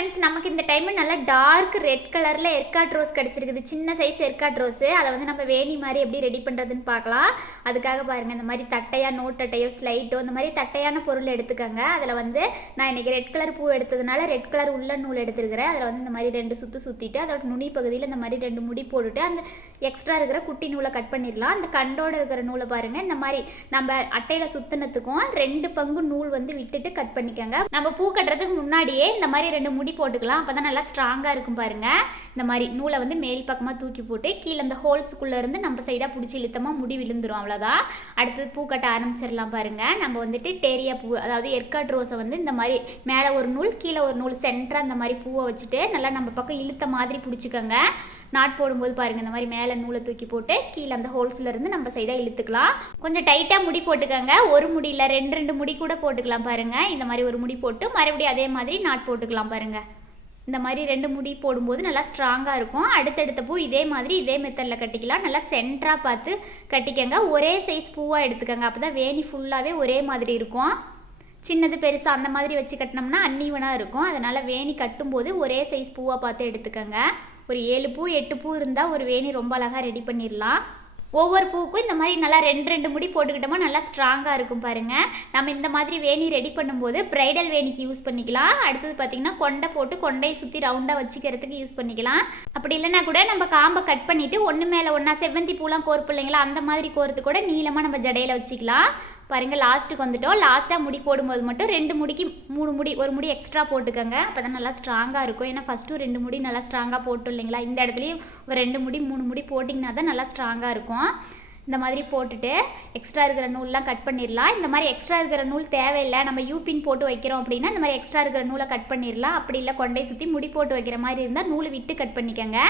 Friends, நமக்கு இந்த time நல்லா டார்க் ரெட் கலரில் எர்காட் ரோஸ் கிடச்சிருக்குது. சின்ன சைஸ் எர்காட் ரோஸு. அதை வந்து நம்ம வேணி மாதிரி எப்படி ரெடி பண்ணுறதுன்னு பார்க்கலாம். அதுக்காக பாருங்கள், இந்த மாதிரி தட்டையாக நோட் அட்டையோ ஸ்லைட்டோ இந்த மாதிரி தட்டையான பொருள் எடுத்துக்கோங்க. அதில் வந்து நான் இன்றைக்கி ரெட் கலர் பூ எடுத்ததுனால ரெட் கலர் உள்ள நூல் எடுத்துருக்கிறேன். அதில் வந்து இந்த மாதிரி 2 சுற்று சுற்றிட்டு அதோட நுனி பகுதியில் இந்த மாதிரி 2 முடி போட்டுட்டு அந்த எக்ஸ்ட்ரா இருக்கிற குட்டி நூலை கட் பண்ணிடலாம். அந்த கண்டோடு இருக்கிற நூலை பாருங்கள், இந்த மாதிரி நம்ம அட்டையில் சுற்றினத்துக்கும் 2 பங்கு நூல் வந்து விட்டுட்டு கட் பண்ணிக்கோங்க. நம்ம பூ கட்டுறதுக்கு முன்னாடியே இந்த மாதிரி 2 முடி போட்டுக்கலாம். அப்போ தான் நல்லா ஸ்ட்ராங்காக இருக்கும் பாருங்கள். இந்த மாதிரி நூலை வந்து மேல் பக்கமாக தூக்கி போட்டு கீழே இந்த ஹோல்ஸுக்குள்ளே இருந்து நம்ம சைடாக பிடிச்சி இழுத்தமாக முடி விழுந்துடும். அவ்வளோதான். அடுத்தது பூ கட்ட ஆரம்பிச்சிடலாம் பாருங்கள். நம்ம வந்துட்டு டேரியா பூ, அதாவது எர்காட் ரோஸை வந்து இந்த மாதிரி மேலே ஒரு நூல் கீழே ஒரு நூல் சென்டராக இந்த மாதிரி பூவை வச்சுட்டு நல்லா நம்ம பக்கம் இழுத்த மாதிரி பிடிச்சிக்கோங்க. நாட் போடும்போது பாருங்கள், இந்த மாதிரி மேலே நூலை தூக்கி போட்டு கீழே அந்த ஹோல்ஸில் இருந்து நம்ம சைடாக இழுத்துக்கலாம். கொஞ்சம் டைட்டாக முடி போட்டுக்கோங்க. ஒரு முடி இல்லை 2 முடி கூட போட்டுக்கலாம் பாருங்கள். இந்த மாதிரி ஒரு முடி போட்டு மறுபடியும் அதே மாதிரி நாட் போட்டுக்கலாம் பாருங்கள். இந்த மாதிரி 2 முடி போடும்போது நல்லா ஸ்ட்ராங்காக இருக்கும். அடுத்தடுத்த பூ இதே மாதிரி இதே மெத்தடில் கட்டிக்கலாம். நல்லா சென்டராக பார்த்து கட்டிக்கங்க. ஒரே சைஸ் பூவாக எடுத்துக்கோங்க. அப்போ தான் வேணி ஃபுல்லாகவே ஒரே மாதிரி இருக்கும். சின்னது பெருசாக அந்த மாதிரி வச்சு கட்டினோம்னா அன்னீவனாக இருக்கும். அதனால் வேணி கட்டும்போது ஒரே சைஸ் பூவாக பார்த்து எடுத்துக்கோங்க. ஒரு 7 பூ 8 பூ இருந்தால் ஒரு வேணி ரொம்ப அழகாக ரெடி பண்ணிடலாம். ஒவ்வொரு பூவுக்கும் இந்த மாதிரி நல்லா 2 முடி போட்டுக்கிட்டோமா நல்லா ஸ்ட்ராங்காக இருக்கும் பாருங்கள். நம்ம இந்த மாதிரி வேணி ரெடி பண்ணும்போது ப்ரைடல் வேணிக்கு யூஸ் பண்ணிக்கலாம். அடுத்தது பார்த்திங்கன்னா கொண்டை போட்டு கொண்டையை சுற்றி ரவுண்டாக வச்சுக்கிறதுக்கு யூஸ் பண்ணிக்கலாம். அப்படி இல்லைனா கூட நம்ம காம்பை கட் பண்ணிவிட்டு ஒன்று மேலே ஒன்றா செவ்வந்தி பூலாம் கோர்ப்பு இல்லைங்களா, அந்த மாதிரி கோர்த்து கூட நீளமாக நம்ம ஜடையில் வச்சுக்கலாம். பாருங்கள், லாஸ்ட்டுக்கு வந்துட்டோம். லாஸ்ட்டாக முடி போடும்போது மட்டும் 2 முடிக்கு 3 முடி, ஒரு முடி எக்ஸ்ட்ரா போட்டுக்கோங்க. அப்போ தான் நல்லா ஸ்ட்ராங்காக இருக்கும். ஏன்னா ஃபஸ்ட்டு 2 முடி நல்லா ஸ்ட்ராங்காக போட்டோம் இல்லைங்களா, இந்த இடத்துலையும் ஒரு 2 முடி 3 முடி போட்டிங்கன்னா தான் நல்லா ஸ்ட்ராங்காக இருக்கும். இந்த மாதிரி போட்டுட்டு எக்ஸ்ட்ரா இருக்கிற நூல்லாம் கட் பண்ணிடலாம். இந்த மாதிரி எக்ஸ்ட்ரா இருக்கிற நூல் தேவையில்லை, நம்ம யூபின் போட்டு வைக்கிறோம் அப்படின்னா இந்த மாதிரி எக்ஸ்ட்ரா இருக்கிற நூலை கட் பண்ணிடலாம். அப்படி இல்லை கொண்டை சுற்றி முடி போட்டு வைக்கிற மாதிரி இருந்தால் நூல் விட்டு கட் பண்ணிக்கோங்க.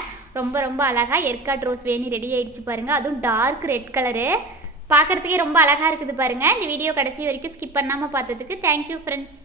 ரொம்ப ரொம்ப அழகாக எர்காட் ரோஸ் வேணி ரெடி ஆகிடுச்சு பாருங்கள். அதுவும் டார்க் ரெட் கலரு, பார்க்குறதுக்கே ரொம்ப அழகாக இருக்குது பாருங்கள். இந்த வீடியோ கடைசி வரைக்கும் ஸ்கிப் பண்ணாமல் பார்த்ததுக்கு தேங்க்யூ ஃப்ரெண்ட்ஸ்.